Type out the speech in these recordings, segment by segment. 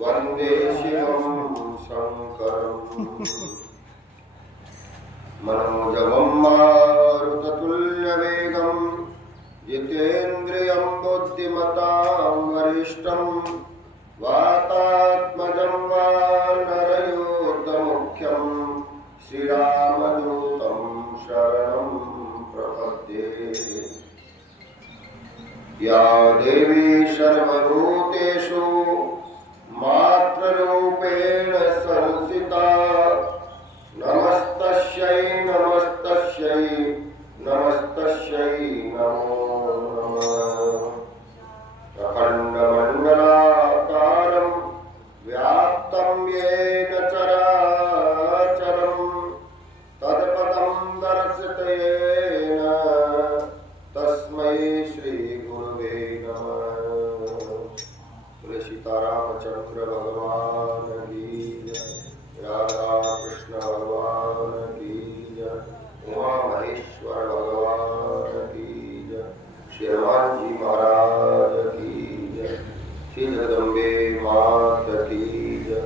वन्दे शिवं शङ्करम् मनोजवं मारुततुल्यवेगं जितेन्द्रियं बुद्धिमतां वरिष्ठं वातात्मजं वानरयोधमुख्यं श्रीरामदूतं शरणं प्रपद्ये। या देवी सर्वभूतेषु मातृरूपेण संस्थिता नमस्तस्यै नमस्तस्यै नमस्तस्यै नमो नमः। अखण्डमण्डलाकारं व्याप्तं येन चराचरं तत्पदं दर्शितेन तस्मै श्रीगुरुवे नमः। बोले सीतारामचंद्र भगवान की जय, राधा कृष्ण भगवान की जय, उमा महेश्वर भगवान की जय, श्री हनुमान जी महाराज की जय, श्री जगदम्बे मात की जय,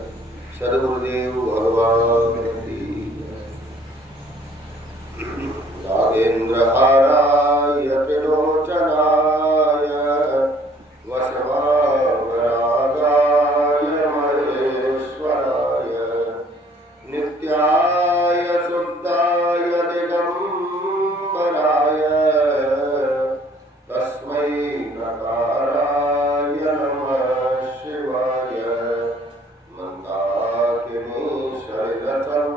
सद्गुरुदेव भगवान की जय। नागेन्द्र हाराय त्रिलोचनाय वसवागरागाय महेश्वराय नित्याय शुद्धाय दिगंबराय तस्मै नकाराय नमः शिवाय। मंदाकिनी शैलतं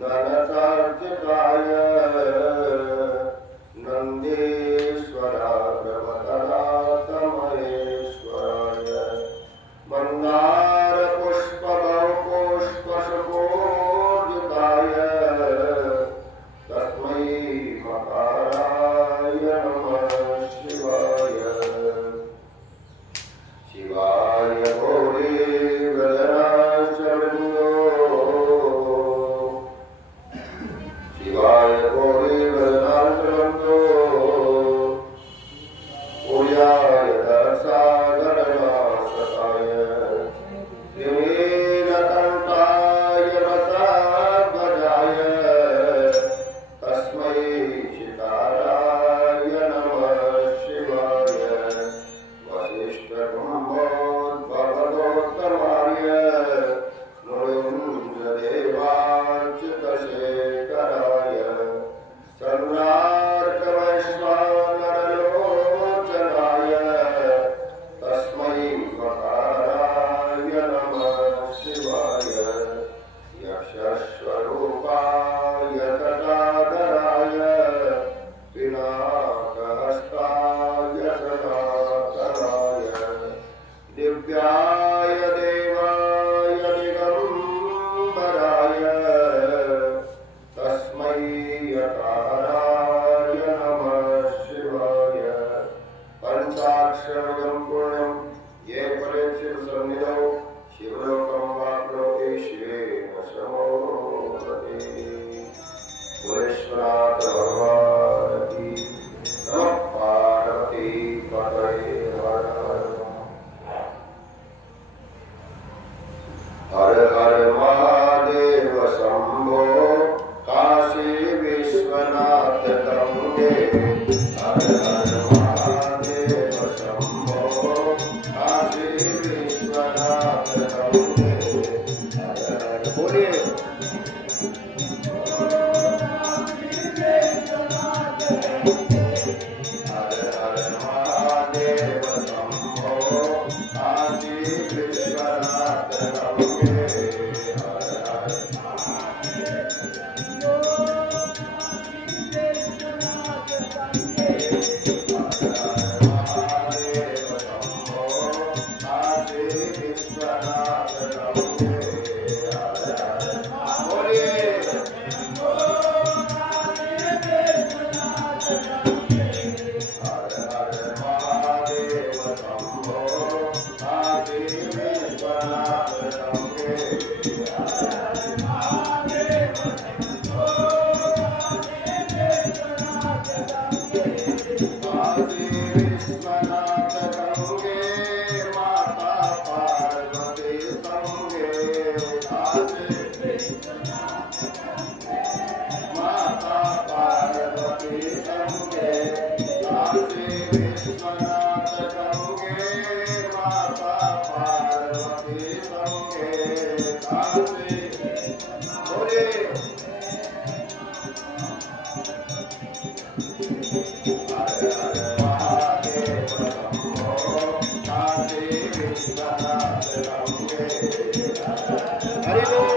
धनचार्जिताय नंदीश्वराग्रवदनाथमहेश्वराय मन्दारपुष्पगौपुष्पशुपूजिताय तस्मै मकाराय नमः शिवाय। शिवाय गौरी वदनाशमृन्दो शिवाय गौरी वदनाशमृन्दो पूजाय दर्शागरनाशकाय त्रिनीलकण्ठाय रसाध्वजाय तस्मै सिताराय नमः शिवाय। वसिष्ठकुम्भोद्भवदोत्तमार्य मुनीन्द्रदेवाच्युतशेखराय चन्द्रार्कवैश्वानरलोचनाय तस्मै मकाराय नमः शिवाय। यक्षस्वरूपाय जटाधराय पिनाकहस्ताय सनातनाय दिव्याय देवाय दिगंबराय तस्मै यकाराय नमः शिवाय। पंचाक्षरं पूर्णं ये परेक्षित सन्निधौ शिवलोकं वाप्नोति शिवेन समोहति। भुवनेश्वरनाथ भगवान की नमः। पार्वती पतये हर हर हर महादेव शंभो काशी विश्वनाथ गंगे। हर हर महादेव शंभो काशी विश्वनाथ गंगे। हर हर बोलिए हर हर महादेव शंभो काशी विश्वनाथ गंगे। हर हर विश्वनाथ गंगे माता पार्वती हरि बोल।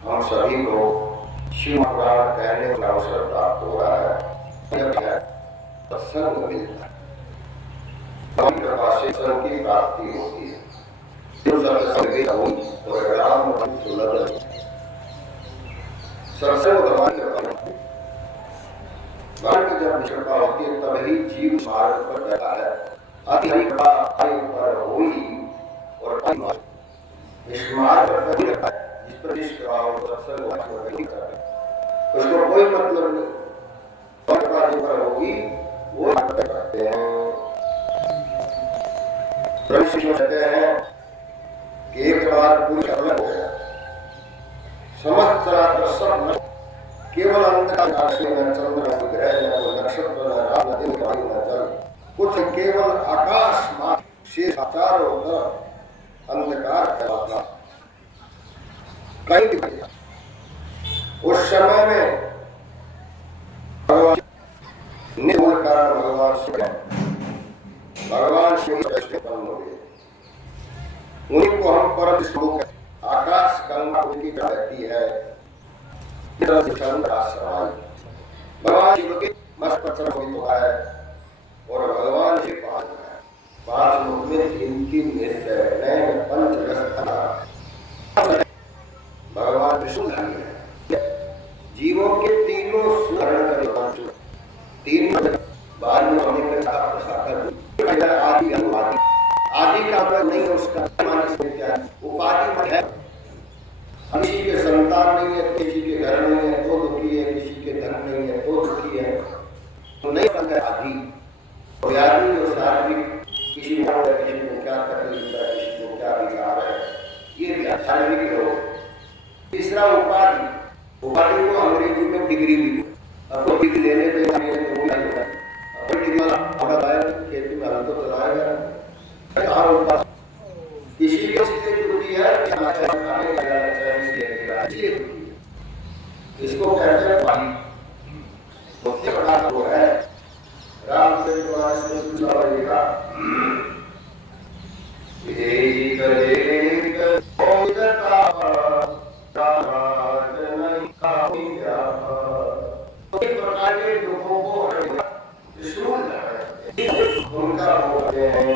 हम सभी को शिव महाराज कहने का अवसर प्राप्त हो रहा है। सत्संग मिलता है, कृपा से सत्संग की प्राप्ति होती है। सत्संग जब कृपा होती है तभी जीव मार्ग पर जाता है। अति कृपा पर हुई और इस मार्ग पर जिस पर उसको कोई मतलब नहीं, पर होगी वो करते हैं। कहते हैं कि एक बार कोई अलग हो गया, समस्त रात्र सब केवल अंधकार में चंद्र न ग्रह न नक्षत्र न रात न दिन वायु न जल, कुछ केवल आकाश मात्र शेष चारों तरफ अंधकार फैला। कहीं उस समय में निर्मल कारण भगवान शिव उत्पन्न हो गए। उन्हीं को हम परम श्लोक आकाश गंगा उनकी रहती है। भगवान शिव के मस्तक है और भगवान शिव पांच लोक में इनकी नैन पंचरस भगवान विष्णु जीवों के तीनों सुधारण तीन बाद में आदि उपाधि। आदि का मतलब नहीं है उसका मानस क्या है, उपाधि है। किसी के संतान नहीं है, किसी के घर नहीं है तो दुखी है, किसी के धन नहीं है तो दुखी है, तो नहीं बनता आदि। तो आदमी जो शारीरिक किसी को क्या तकलीफ है, किसी को क्या विकार है, ये क्या शारीरिक रोग। तीसरा उपाधि, उपाधि को अंग्रेजी में डिग्री भी। अब डिग्री लेने पे डिग्री वाला खेती में हाल तो चलाएगा। किसी के त्रुटि है, इसको कहते हैं पानी। सबसे बड़ा वो है रामचंद्र का प्रकार के दुखों को उनका होते हैं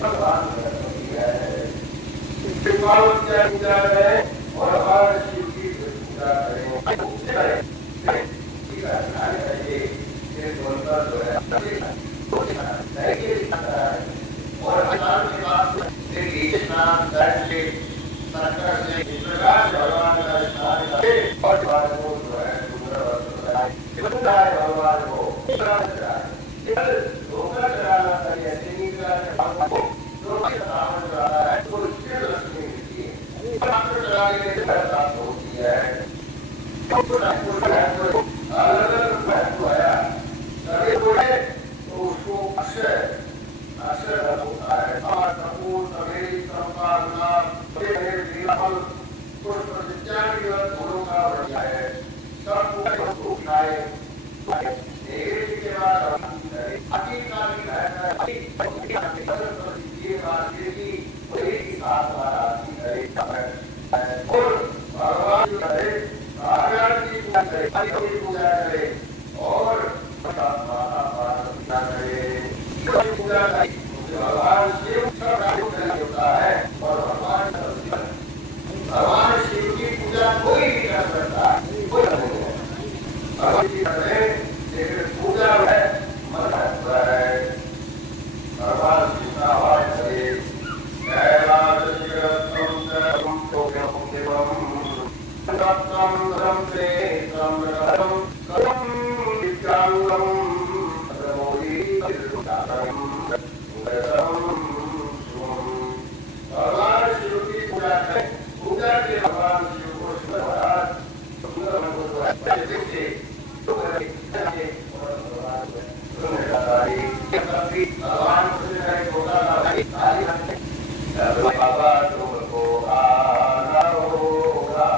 भगवान पार्वती पूजा करें और हमारे शिव की पूजा करें। और हजार के बाद स्नान करके सर्कस से इस प्रकार भगवान का स्नान करें और भगवान को जो है भगवान को धोखा कराना चाहिए, ऐसे नहीं कराना भगवान को जो सामान कराना है तो इससे लक्ष्मी मिलती है। कराने से प्राप्त होती है। अलग अलग महत्व आया सभी को है तो उसको अक्षय होता है। कपूर सभी संपादना पुष्प फूलों का बढ़िया है। सबको खाए के बाद भगवान की पूजा करे और पूजा भगवान शिव होता है और भगवान शिव की पूजा कोई भी कर सकता है, कोई भगवान की लेकिन पूजा है महत्व है। भगवान शिव का आवाज करे भगवान शिव की पूजा करें। पूजा के भगवान शिव को बाबा तुमको आना होगा,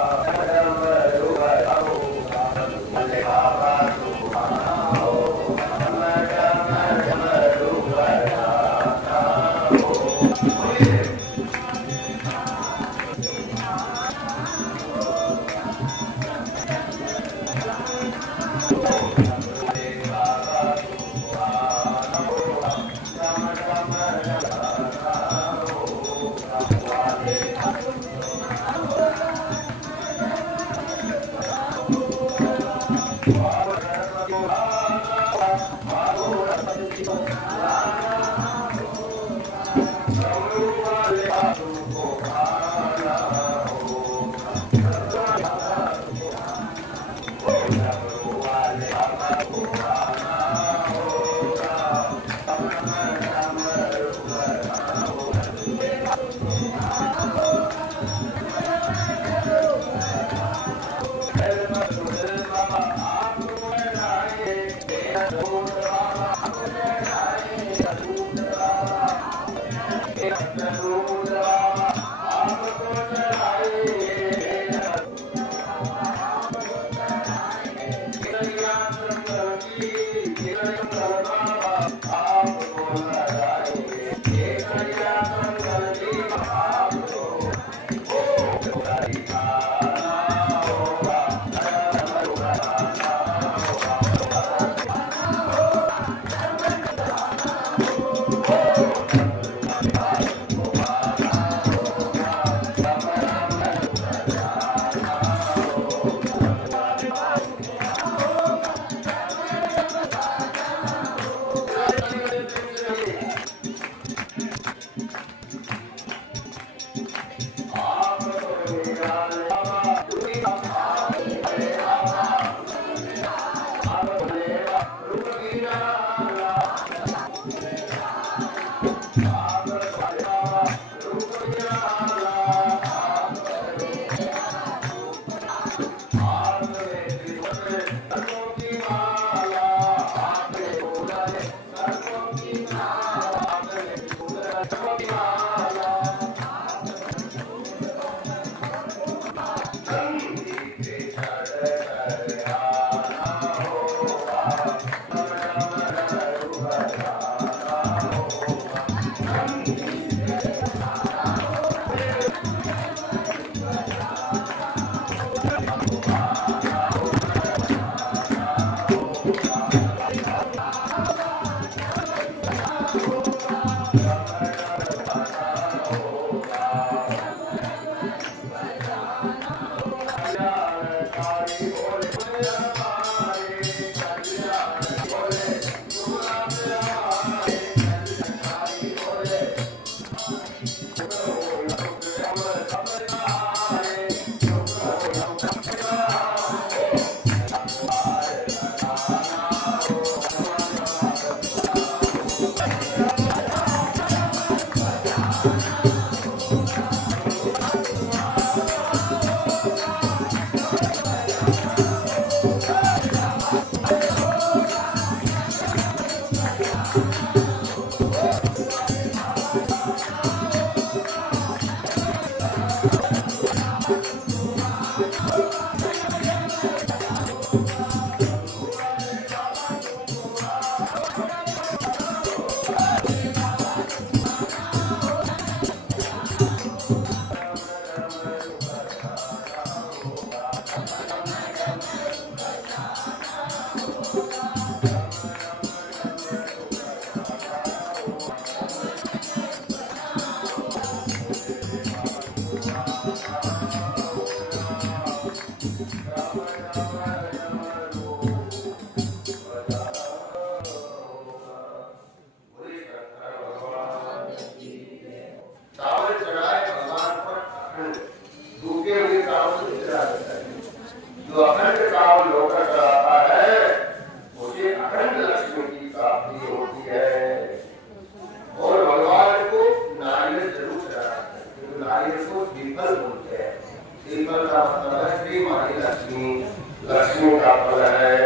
लक्ष्मी का फल है।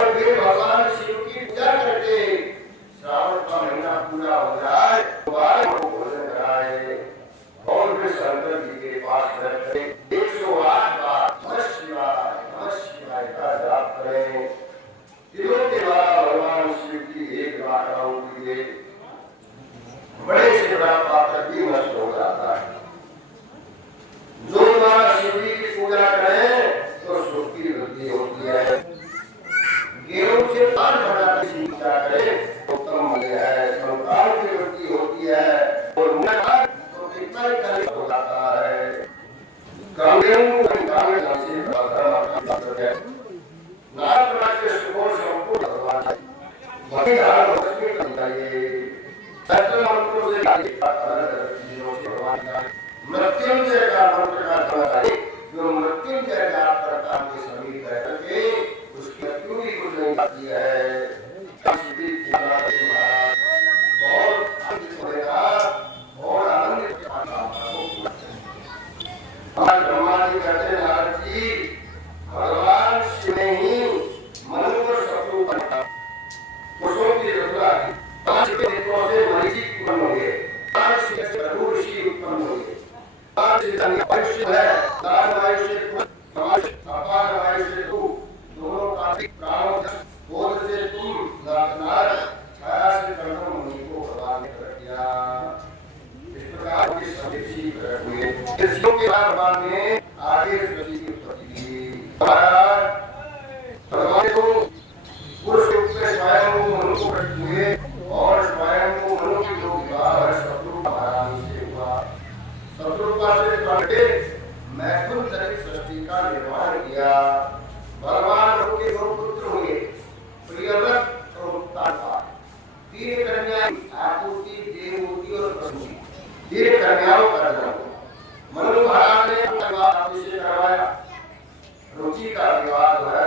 और फिर भगवान शिव की पूजा करके श्रावण का महीना पूरा हो जाए तो भोजन कराए और फिर शंकर जी के पास बैठे 108 बार नमः शिवाय का जाप करें। दिलों के द्वारा भगवान शिव की एक राखा होती है, बड़े से बड़ा पात्र भी नष्ट हो जाता है। जो द्वारा शिव जी की पूजा करें तो सुख की वृद्धि होती है। गेहूं से पान बनाकर शिव पूजा करें तो उत्तम मूल्य है, संतान की वृद्धि होती है और मुनाफा तो कितना ही कल हो जाता है। गेहूं से नारायण के सुखों संपूर्ण भगवान भक्ति धारण लक्ष्मी करनी चाहिए। सत्य मंत्रों से भगवान का मृत्युंजय का मंत्र का जप चाहिए। जो मृत्युंजय जाप करता है समीप रह के उसकी मृत्यु भी कुछ नहीं आती है। बहुत आनंदित होगा और आनंदित ब्रह्मा जी कहते हैं नारद जी भगवान शिव ने ही मनु को शत्रु बना पुरुषों की रचना की। पांच के नेत्रों से मरीची उत्पन्न हुए, पांच से रघु ऋषि उत्पन्न हुए, पांच आयुष्य है आयुष्य अपार आयुष्य तू दोनों कार्तिक प्राणों बोध से तुम नारद छाया से कर्म मुनि को भगवान ने कर दिया। इस प्रकार के सभी ऋषि प्रकट हुए। ऋषियों के बाद भगवान ने आगे सृष्टि की उत्पत्ति की। भगवान को पुरुष रूप में स्वयं मनु को प्रकट हुए और स्वयं को मनु की जो विवाह शत्रु महारानी से हुआ। शत्रुपा से प्रकटे मैथुन चरित सृष्टि का निर्माण किया। भगवान के दो पुत्र हुए प्रियव्रत और उत्तानपाद। तीन कन्याएं आकुति, देवहूति और प्रसूति। तीन कन्याओं का जन्म मनु महाराज ने विवाह से करवाया। रुचि का विवाह है,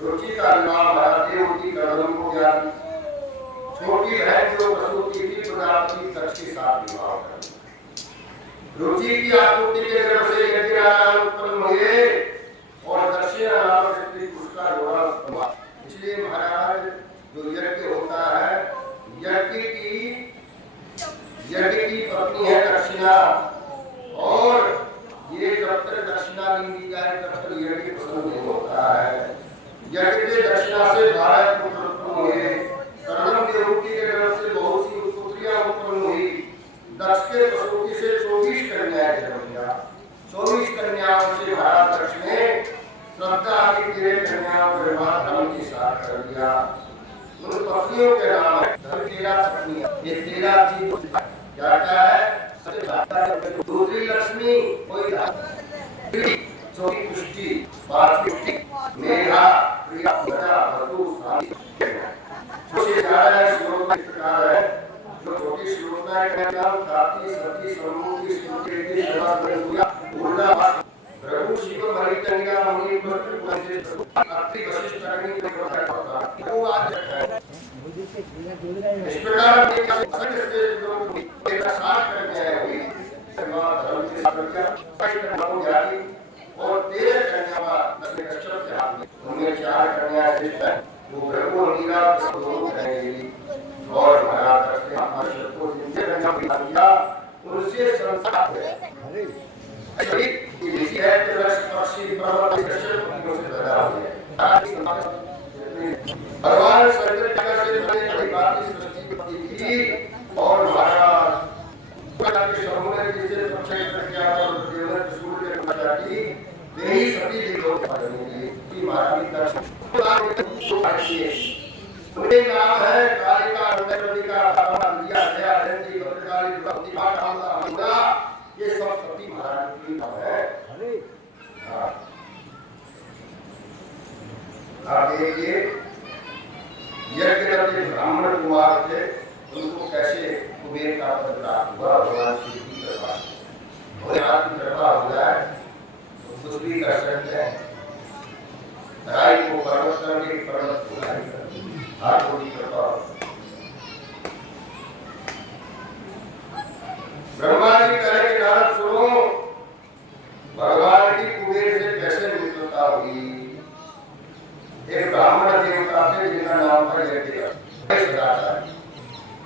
रुचि का विवाह महाराज देवहूति का जन्म हो गया। छोटी बहन जो प्रसूति थी प्रजापति दक्ष के साथ विवाह कर। रुचि की आपूर्ति के गर्भ से यज्ञ नारायण उत्पन्न हुए और दक्षिणा नामक स्त्री उसका जोड़ा उत्पन्न हुआ। इसलिए महाराज जो यज्ञ होता है यज्ञ की पत्नी है दक्षिणा और ये जब तक दक्षिणा नहीं दी जाए तब तक यज्ञ प्रसन्न नहीं होता है। यज्ञ के दक्षिणा से भारत पुत्र उत्पन्न हुए। कर्दम के रुचि के गर्भ से बहुत सी पुत्रियां उत्पन्न हुई। दक्ष के प्रसूति से 24 कन्याएं जन्म लिया। 24 कन्याओं से महाराज दक्ष ने श्रद्धा की 13 कन्याओं को विवाह के साथ कर दिया। उन पत्नियों के नाम है 13 पत्नियां। ये 13 चीज क्या क्या है? दूसरी लक्ष्मी कोई चौथी पुष्टि, पांचवी पुष्टि मेघा प्रिया प्रजा वधु शांति। जो श्लोक में प्रकार है, जो छोटी श्लोक में नाम काती सती सम्मुति स्मृति की सेवा करेगा उल्ला प्रभु शिव मरिचंगा मुनि पुत्र पुष्टि अति वशिष्ठ अग्नि को प्रकट वो आज इस प्रकार के संग से लोग एक साथ करके आए हुए धर्म से प्रज्ञा स्पष्ट हो जाती और 13 कन्या दसवें कश्यप के हाथ में उनमें 4 कन्या श्रेष्ठ है वो प्रभु नीला दोनों करेंगी और महाराज करते हमारे को जिनसे कन्या किया उनसे संसार है अरे इसी है कि रक्षी प्रभु कश्यप की से पैदा हुए भगवान शंकर जगत से बने बड़ी बात की सृष्टि की और महाराज के समूह ने जिसे प्रक्षेप किया और देवर सूर्य के प्रजा की यही सभी लोग करेंगे कि महाराज का उनके नाम है कालिका अंतरविका भगवान दिया गया है कि भद्रकाली प्रतिभा कामना होगा ये सब सभी महाराज की नाम है। अरे आप देखिए यज्ञ करते ब्राह्मण कुमार थे उनको कैसे कुबेर का पद प्राप्त हुआ भगवान शिव की कृपा से और आपकी कृपा हो जाए तो कुछ भी कर सकते हैं। राय को पर्वत करके पर्वत को राय कर आपको की कृपा ब्रह्मा जी कहे कि नारद सुनो भगवान की कुबेर से कैसे मित्रता हुई। एक ब्राह्मण देवता थे जिनका नाम था यज्ञ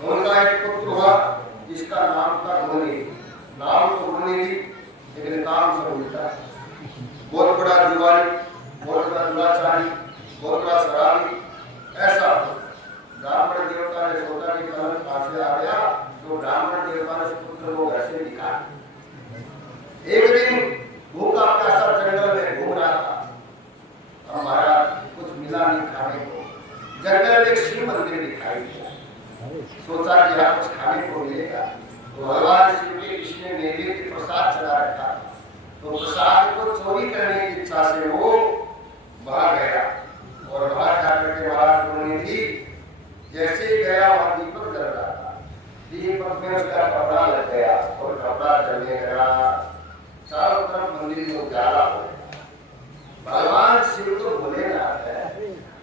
उनका एक पुत्र हुआ जिसका नाम था मुनि। नाम तो मुनि लेकिन काम से उल्टा बहुत बड़ा जुआरी बहुत बड़ा दुराचारी बहुत बड़ा शराबी ऐसा ब्राह्मण देवता ने सोचा कि कल कहां से आ गया तो ब्राह्मण देवता ने पुत्र को घर से निकाला। एक दिन भूखा प्यासा जंगल में घूम रहा था हमारा कुछ मिला नहीं खाने को जंगल में शिव मंदिर दिखाई दिया सोचा कि यहाँ कुछ खाने को मिलेगा तो भगवान शिव के कृष्ण ने नैवेद्य प्रसाद चढ़ा रखा तो प्रसाद को चोरी करने की इच्छा से वो वहां गया और बाहर जाकर के महाराज मुनि जी जैसे ही गया वहां दीपक जल रहा था दीपक में उसका कपड़ा लग गया और कपड़ा जलने लगा चारों तरफ मंदिर में उजाला हो गया। भगवान शिव तो भोलेनाथ है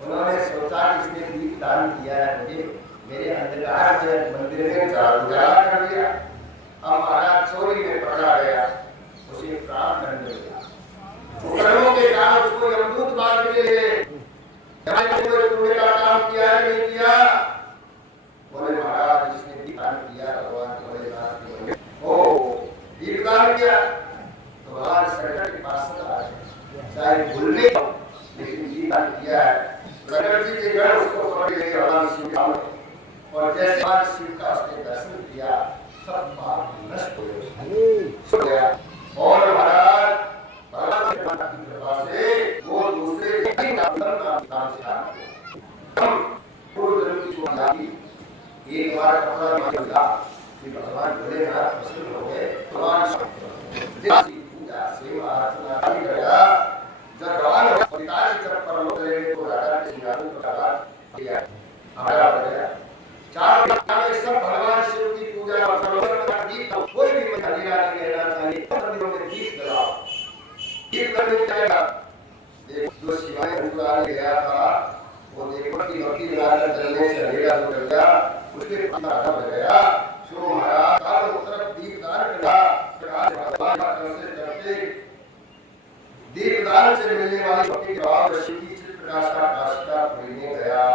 उन्होंने सोचा कि इसने दीप दान किया है मुझे मेरे अंधकार में मंदिर में उजाला कर दिया। अब महाराज चोरी में पकड़ा गया उसे प्राण दंड मिला कर्मों के कारण उसको यमदूत मार दिए तुमने का काम किया है नहीं किया बोले महाराज जिसने दीपदान किया भगवान भोलेनाथ ने ओ दीपदान किया तो भगवान शंकर के पास आ गए चाहे भूलने लेकिन दीपदान किया है शंकर जी के घर उसको पकड़ ले गए भगवान शिव का और जैसे भगवान शिव का उसने दर्शन किया सब पाप नष्ट हो गया और महाराज भगवान की कृपा से वो दूसरे दिन नाम से हम पूर्व जन्म की चुनावी एक बार कपड़ा मिला कि भगवान भोलेनाथ प्रसन्न हो गए भगवान पूजा सेवा अर्चना कर गया जब भगवान पिता की तरफ परलोक गए तो राजा के सिंहासन पर आवाज किया हमारा हो गया 4 में सब भगवान शिव की पूजा और सर्वोत्तम गीत कोई भी मंदिरा नहीं रहना चाहिए मंदिरों में गीत गाओ गीत करने जाएगा जो शिवाय गुरुद्वारे गया था वो देखो कि भक्ति लगाकर चलने से हरेगा तो कर गया उसके पता हो गया सो महाराज काल तरफ दीपदान करा प्रकाश भगवान का से करते दीपदान से मिलने वाली भक्ति के भाव शिव की चित्र प्रकाश का काशिका मिलने गया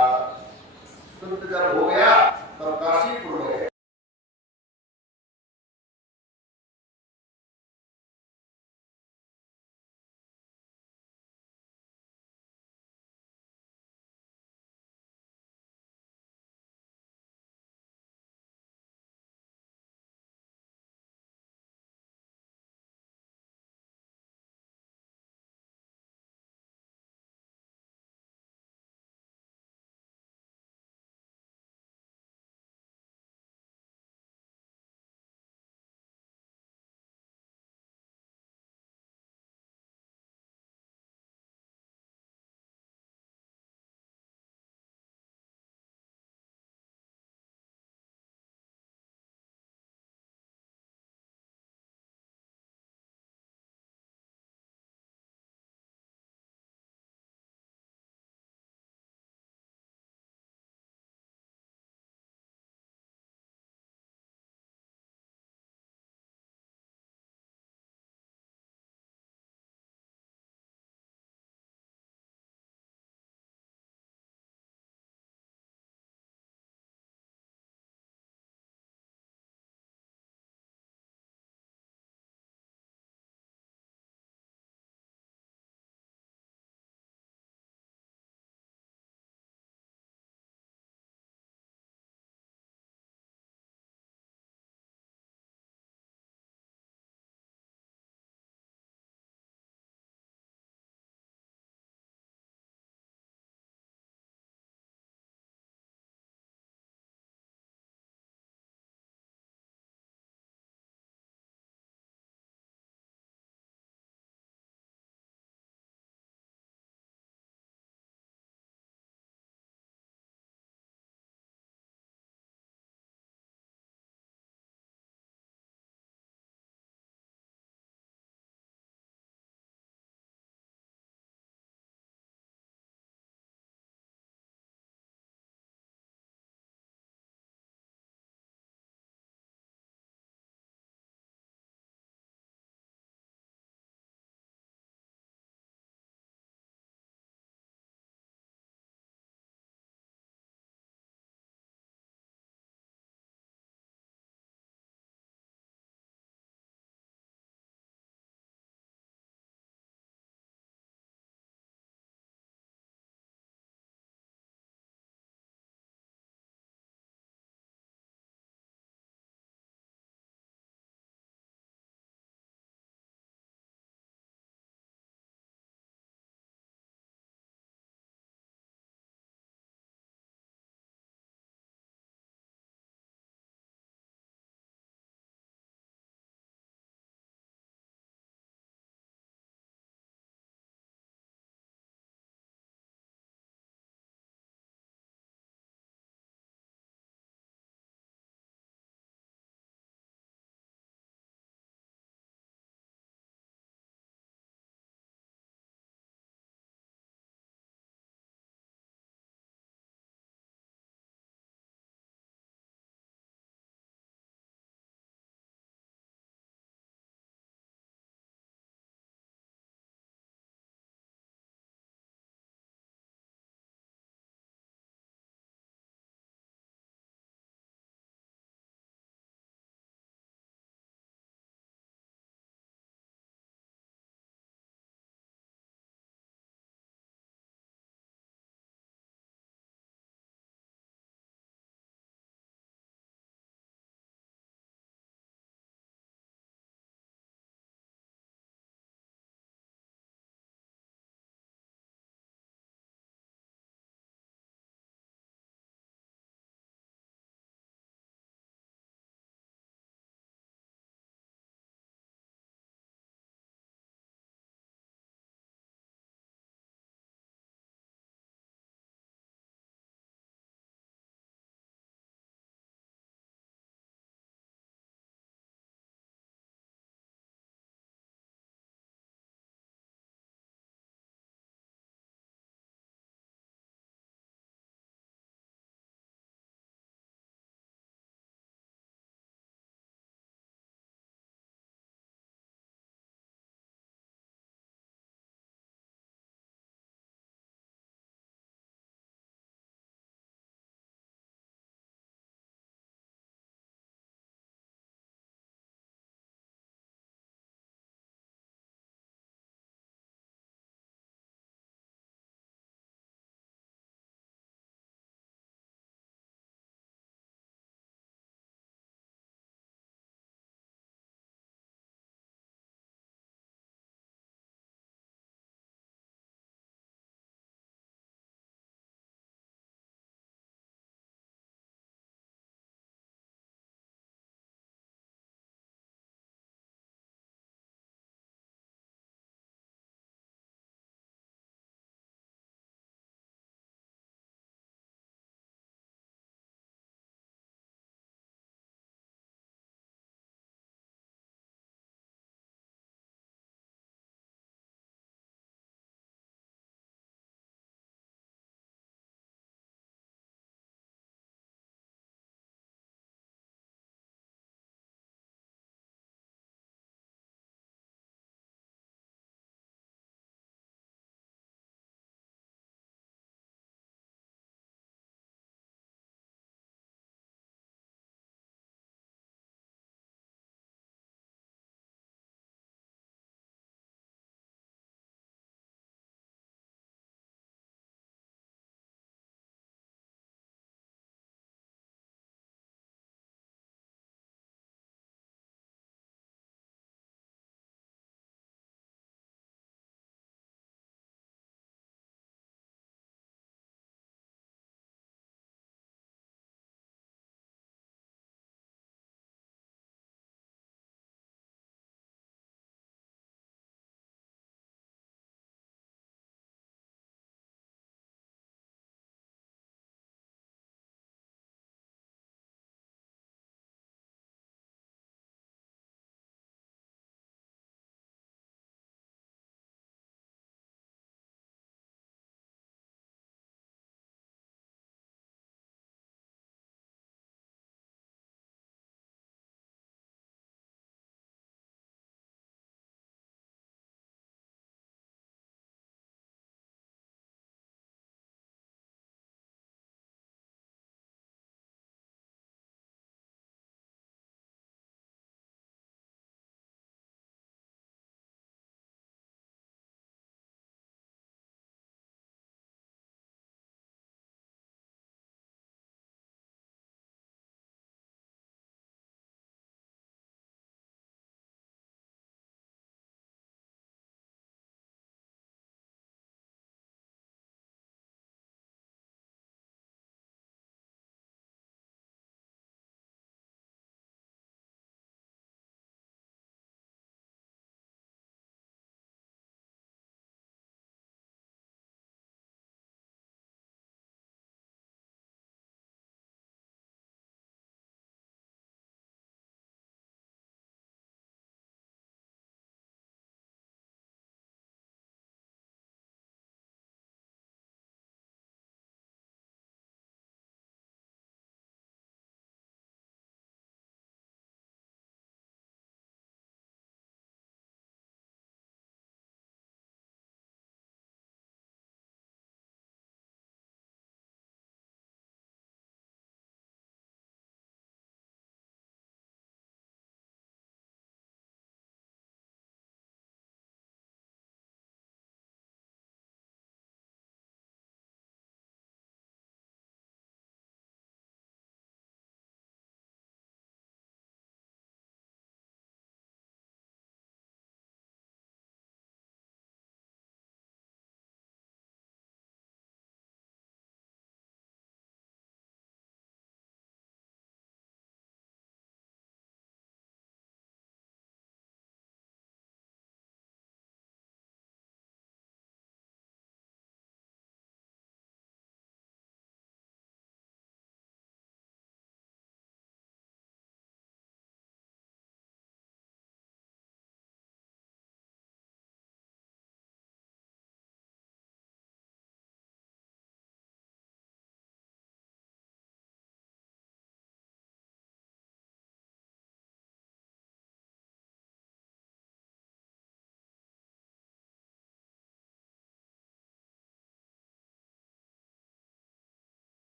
शुद्ध जब हो गया तब काशीपुर में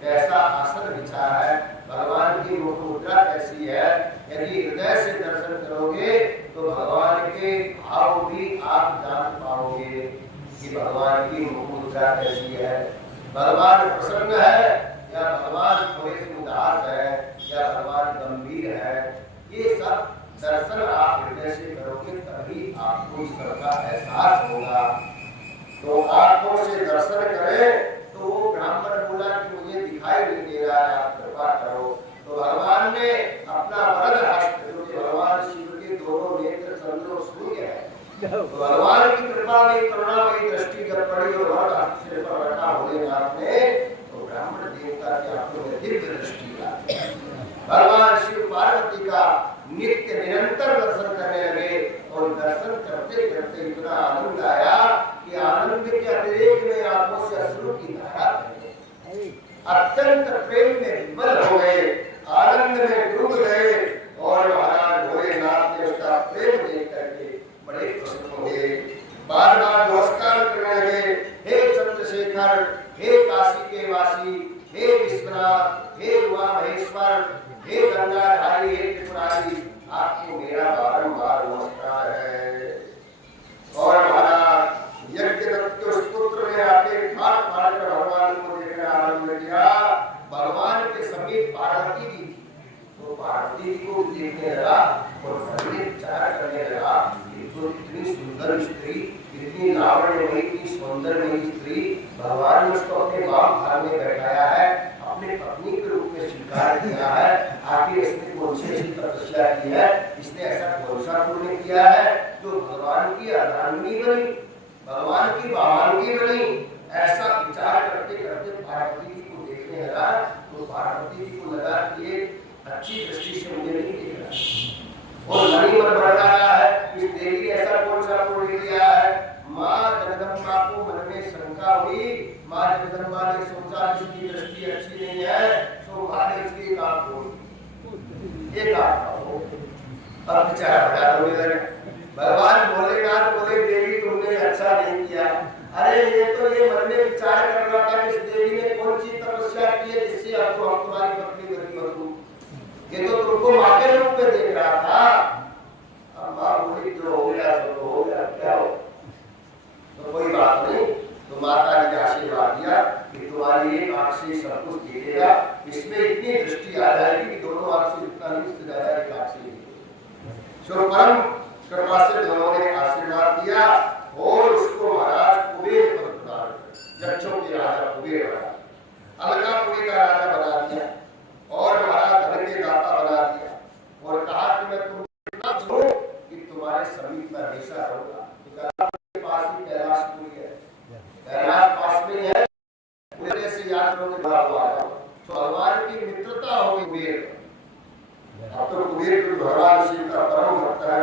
कैसा आसन बिछा है, भगवान की मुख मुद्रा कैसी है। यदि हृदय से दर्शन करोगे तो भगवान के भाव भी आप जान पाओगे कि भगवान की मुख मुद्रा कैसी है। भगवान प्रसन्न है या भगवान थोड़े से उदास है या भगवान गंभीर है, ये सब दर्शन आप हृदय से करोगे तभी आपको ईश्वर का एहसास होगा। तो आंखों से दर्शन करें तो वो ब्राह्मण बोला कि मुझे दिखाई नहीं दे रहा है, आप कृपा करो। तो भगवान ने अपना वरद हस्त, जो कि भगवान शिव के दोनों नेत्र चंद्र सूर्य है, तो भगवान की कृपा में करुणामयी दृष्टि जब पड़ी और वरद हस्त सिर पर रखा भोलेनाथ ने, तो ब्राह्मण देवता के आंखों में दिव्य दृष्टि आई। भगवान शिव पार्वती का नित्य निरंतर दर्शन करने लगे और दर्शन करते करते इतना आनंद आया कि आनंद के अतिरेक में आंखों से अश्रु की धारा बही। अत्यंत प्रेम में विवल हो गए, आनंद में डूब गए और महाराज भोलेनाथ ने उसका प्रेम देख करके बड़े प्रसन्न हो गए। बार बार नमस्कार करने लगे, हे चंद्रशेखर, हे काशी के वासी, हे विश्वनाथ, हे उमा महेश्वर, हे गंगाधारी, हे त्रिपुरारी, आपको मेरा बारंबार नमस्कार है। और महाराज यज्ञदत्त उस पुत्र ने आके ठाट फाड़ कर भगवान को देखकर आरंभ किया। भगवान के समीप पार्वती भी थी, तो पार्वती को देखने लगा और मन में विचार करने लगा, ये तो इतनी सुंदर स्त्री, इतनी लावण्यमयी, इतनी सौंदर्यमयी स्त्री, भगवान ने उसको अपने बाम भाग में बैठाया है, अपने पत्नी के रूप में स्वीकार किया है। आखिर इसने कौन सी ऐसी तपस्या की है, इसने ऐसा कौन सा पुण्य किया है जो भगवान की अर्धांगिनी बनी, भगवान की वामांगी बनी। ऐसा विचार करते करते पार्वती जी को देखने लगा, तो पार्वती जी को लगा कि ये अच्छी दृष्टि से मुझे नहीं देख रहा और मन ही मन बढ़ रहा है, इस देवी ने ऐसा कौन सा पुण्य किया है। माँ जगदम्बा को मन में शंका हुई। माँ जगदम्बा ने सोचा इसकी दृष्टि अच्छी नहीं है, तो माँ ने इसकी एक आंख खोल दी, एक आंख हो। अब बेचारा बड़ा रोने लगा। भगवान भोलेनाथ बोले, देवी तुमने अच्छा नहीं किया। अरे ये तो ये मन में विचार कर रहा था कि इस देवी ने कौन सी तपस्या की है जिससे अब तो हम तुम्हारी पत्नी बनी बनूं। ये तो तुमको माँ के रूप में देख रहा था। अब माँ बोली जो हो गया तो हो गया, क्या हो, तो कोई बात नहीं। तो माता ने आशीर्वाद दिया कि तुम्हारी एक आंख से सब कुछ दिखेगा, इसमें इतनी दृष्टि आ जाएगी कि दोनों आंख से इतना नहीं ज्यादा एक आंख से दिखेगा। परम कृपा से दोनों ने आशीर्वाद दिया और उसको महाराज कुबेर पर प्रदान किया। यक्षों के राजा कुबेर बना, अलकापुरी का राजा बना दिया और महाराज धन के दाता बना दिया और कहा कि मैं तुमको इतना दूं कि तुम्हारे समीप में हमेशा रहूंगा। पास ही कैलाशपुरी है, कैलाश पास में है, उधर से यात्रा में बड़ा हुआ है। तो भगवान की मित्रता हो गई कुबेर। अब तो कुबेर तो भगवान शिव का परम भक्त है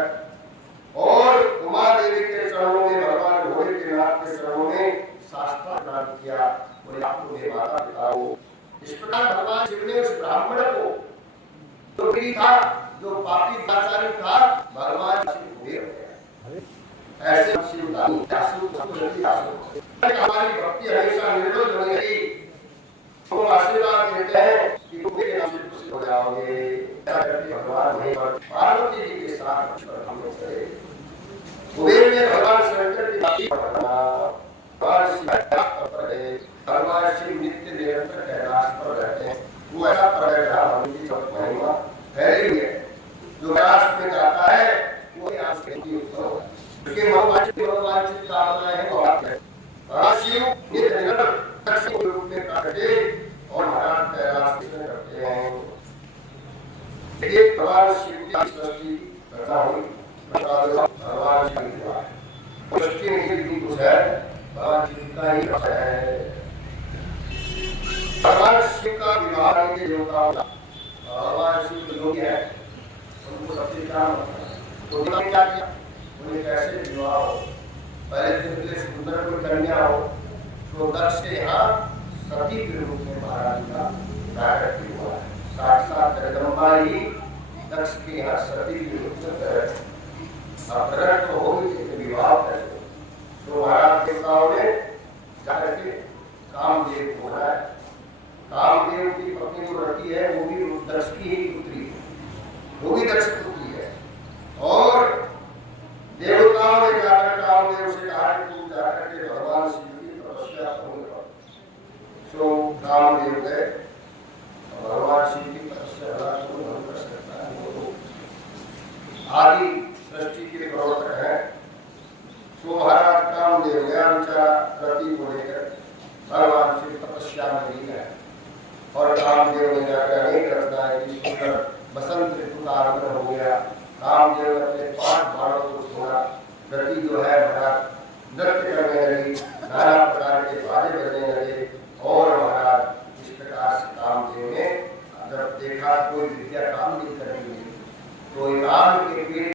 और उमा देवी के चरणों में, भगवान भोलेनाथ के चरणों में साष्टांग प्रणाम किया, बोले आपको मेरे माता पिता हो। इस प्रकार भगवान शिव ने उस ब्राह्मण को जो पीड़ी था, जो पापी दाचारी था, भगवान शिव कुबेर हो गया। ऐसे शिवदानी हमारी भक्ति हमेशा निर्मल बनी रही। तो आशीर्वाद देते हैं कि कुबेर के नाम से खुश हो जाओगे। भगवान पार्वती जी के साथ चले। कुबेर ने भगवान शंकर की बात भगवान शिव नित्य निरंतर कैलाश पर रहते हैं। वो ऐसा प्रकट रहा उनकी महिमा फैली हुई है। जो कैलाश में जाता है वो यहाँ से उसके मनोवांछित कामनाएं हैं और भगवान शिव नित्य निरंतर रूप में प्रकटे और महाराज कैलाश करते हैं। एक भगवान शिव की सृष्टि करता हुई भगवान शिव की सृष्टि में कुछ है, भगवान शिव का ही है। भगवान शिव का विवाह के योग का भगवान शिव योगी है, उनको सबसे काम तो क्या किया, उन्हें कैसे विवाह हो। पहले दिन सुंदर कोई कन्या हो तो दक्ष के यहाँ सती के रूप में महाराज का प्राकट्य हुआ है। साक्षात जगदम्बा ही दक्ष के यहाँ सती के रूप में प्रकट तो हो गई, विवाह कैसे। तो महाराज देवताओं ने जाकर के कामदेव को बुलाया कामदेव की पत्नी जो रति है वो भी दक्ष की ही पुत्री है, वो भी दक्ष पुत्री है। और देवताओं ने जाकर कामदेव से कहा कि तुम जाकर के भगवान शिव की तपस्या करो। सो कामदेव गए, भगवान शिव की तपस्या नहीं कर सकता है, वो आदि सृष्टि के प्रवर्तक है। सो महाराज कामदेव गया बेचारा रति को लेकर भगवान शिव तपस्या में नहीं गए। और कामदेव ने जाकर अनेक रचनाएं की, सुंदर बसंत ऋतु का आगमन हो गया। कामदेव ने अपने 5 बाणों को छोड़ा, रति जो है महाराज नृत्य करने लगी, नाना प्रकार के बाजे बजने लगे। और महाराज इस प्रकार से कामदेव ने जब देखा कोई विद्या काम नहीं कर रही, तो एक आम के पेड़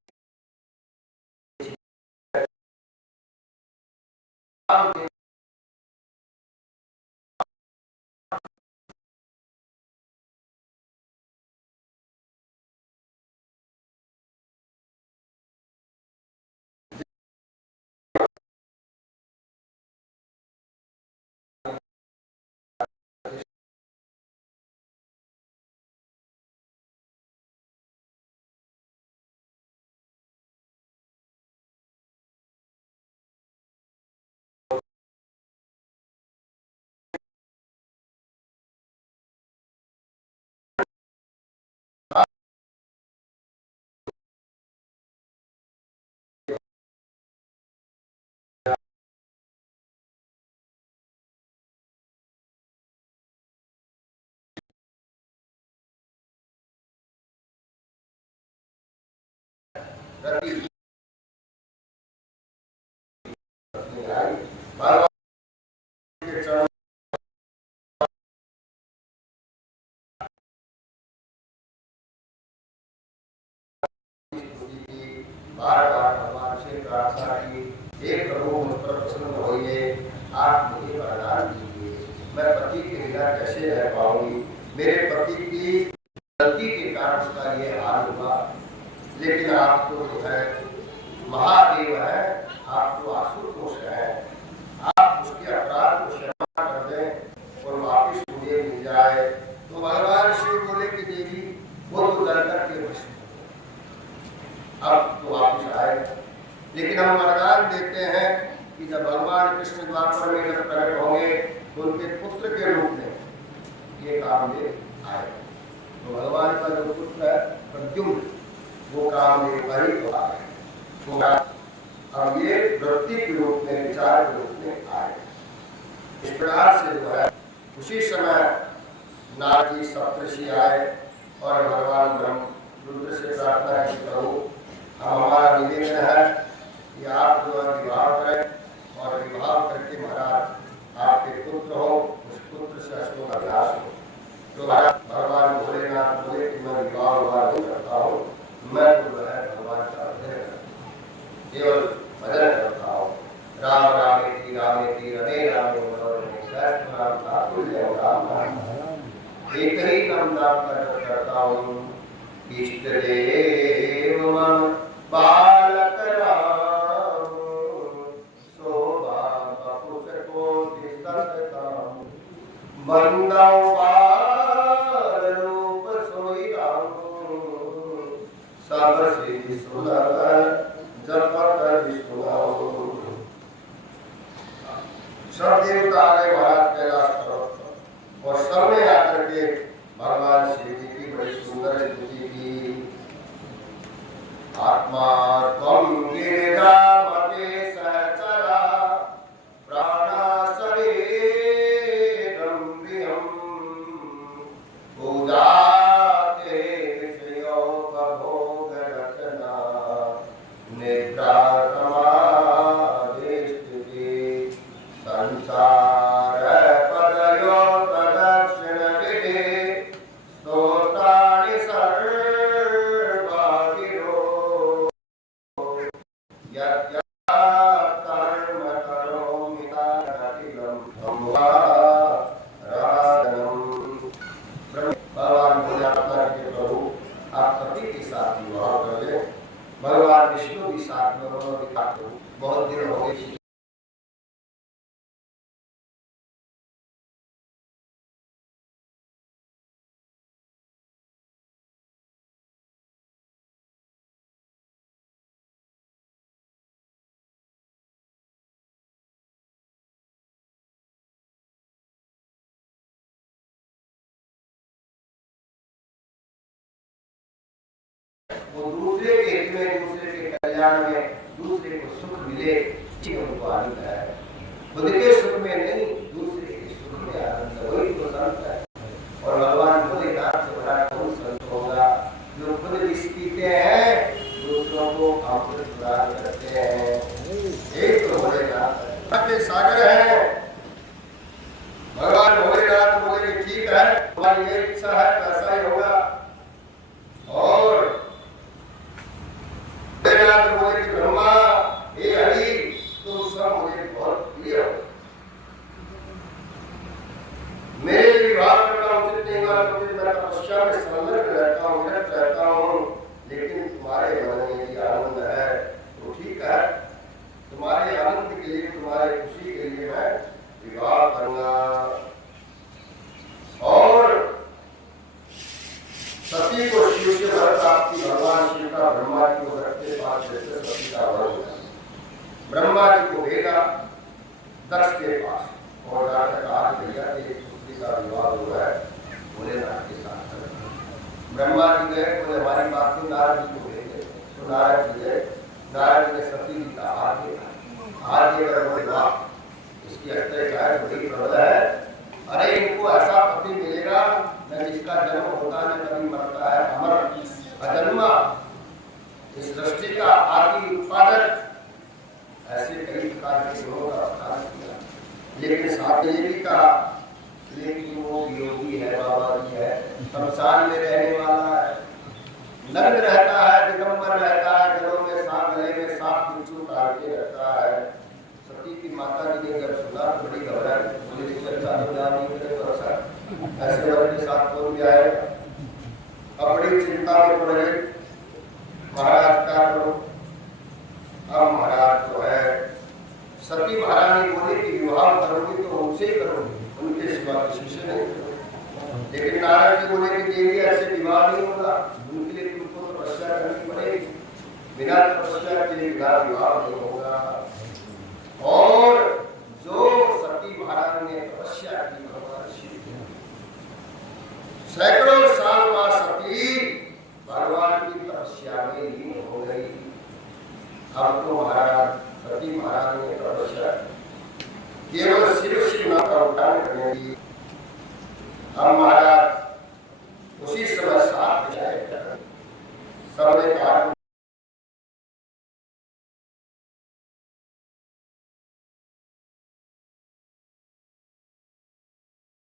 रति भगवान के चरण बार-बार भगवान से प्रार्थना की, हे प्रभु मुझ पर प्रसन्न होइए, आप मुझे वरदान दीजिए, मैं पति के बिना कैसे रह पाऊंगी, मेरे पति की गलती के कारण उसका ये हाल हुआ। लेकिन आप तो जो है महादेव है, आप तो आशुतोष है, आप उसके अपराध को क्षमा कर दें और वापिस मुझे मिल जाए। तो भगवान शिव बोले कि देवी वो तो जलकर के अब तो वापिस आए। लेकिन हम वरदान देते हैं कि जब भगवान कृष्ण द्वापर में जब प्रकट होंगे तो उनके पुत्र के रूप में ये कामदेव आए। तो भगवान का जो पुत्र है प्रद्युम्न, वो कामदेव का ही तो आए। तो अब ये वृत्ति के रूप में, विचार के रूप में आए। इस प्रकार से जो है उसी समय नारद जी सप्तऋषि आए और भगवान ब्रह्म रुद्र से प्रार्थना की, प्रभु हमारा निवेदन है कि आप जो है विवाह करें और विवाह करके महाराज आपके पुत्र हो, उस पुत्र से असुरों का विनाश हो। तो भगवान भोलेनाथ बोले कि मैं विवाह नहीं करता हूँ, मैं तो है भगवान का भजन केवल भजन करता हूँ। राम रामेति रामेति रमे रामे मनोरमे सहस्रनाम तत्तुल्यं राम नाम। एक ही नाम का जप करता हूँ। इष्ट देव मम बालक राम, शोभा बपुष कोटि सततम, बंदौ बाल रूप सोई राम, सब सिद्धि सुलभ जपत विष्णु। सब देवता आ गए महाराज कैलाश पर्वत और सबने आकर के भगवान शिव जी की बड़ी सुंदर स्तुति की। आत्मा त्वं गिरिजामते सहचरा, प्राणा शरीरं प्रियं, पूजाते विषयोपभोग रचना, निद्रा समाधि स्थिति, संसार पदयो प्रदक्षिण विधि, स्तोत्राणि सर्वागिरो, यत्कर्म करोमि तदखिलं राजनम्। भगवान भोलेनाथ के प्रभु आप सभी के साथ विवाह कर ले। भगवान विष्णु भी साथ में, बहुत दिन हो गए। कल्याण में दूसरे को सुख मिले, उनको आनंद है। खुद के सुख में नहीं, दूसरे के सुख में आनंद है, वही तो संत है। और भगवान भोलेनाथ से बड़ा कौन संत होगा जो खुद विष पीते हैं, दूसरों को अमृत प्रदान करते हैं। एक तो भोलेनाथ के सागर है। भगवान भोलेनाथ बोले कि ठीक है, तुम्हारी ये इच्छा है तो ऐसा ही होगा। और भोलेनाथ बोले कि ब्रह्मा, हे हरि, तुम सब मुझे बहुत प्रिय हो, मेरे विवाह करना उचित नहीं हुआ, क्योंकि मैं तपस्या में संलग्न रहता हूँ, विरत रहता हूँ, लेकिन तुम्हारे मन में यदि आनंद है तो ठीक है, तुम्हारे आनंद के लिए, तुम्हारे खुशी के लिए मैं विवाह करूंगा। और सती को शिव से वर प्राप्ति, भगवान शिव का ब्रह्मा जी को रखते पास जैसे सती का वर हुआ। ब्रह्मा जी को भेजा दक्ष के पास और जाकर कहा भैया एक पुत्री का विवाह हुआ है भोलेनाथ के साथ। ब्रह्मा जी गए, बोले हमारी बात को नारद जी को भेजे। तो नारद जी गए, नारद जी ने सती जी का हाथ देकर बोले वाह, इसकी अष्टता बड़ी प्रबल है। अरे इनको ऐसा पति मिलेगा न जिसका जन्म होता न कभी मरता है, अमर अजन्मा, इस सृष्टि का आदि उत्पादक। ऐसे कई प्रकार के गुणों का प्रकाश किया, लेकिन साथ ये भी कहा लेकिन वो योगी है, बाबा जी है, शमशान में रहने वाला है, नग्न रहता है, दिगंबर रहता है, गलों में सांप, गले में सांप बिच्छू काटते रहता है। सती की माता जी ने जब सुना तो बड़ी घबराई, बोले ऐसे वर्ग के साथ कौन भी आएगा। अब बड़ी चिंता में पड़ गई, महाराज क्या करो। अब महाराज जो है, सती महारानी बोली कि विवाह करोगी तो उनसे ही करोगी, उनके सिवा किसी से नहीं करोगी। लेकिन नारद जी बोले कि देवी ऐसे विवाह नहीं होगा, उनके लिए तुमको तपस्या करनी पड़ेगी, बिना तपस्या के विवाह नहीं होगा। और जो सती महाराज ने तपस्या की, भगवान शिव सैकड़ों साल बाद सती भगवान की तपस्या में लीन हो गई। अब तो महाराज सती महाराज ने तपस्या केवल शिव नाम का उच्चारण करने की। अब महाराज उसी समय साथ सबने कहा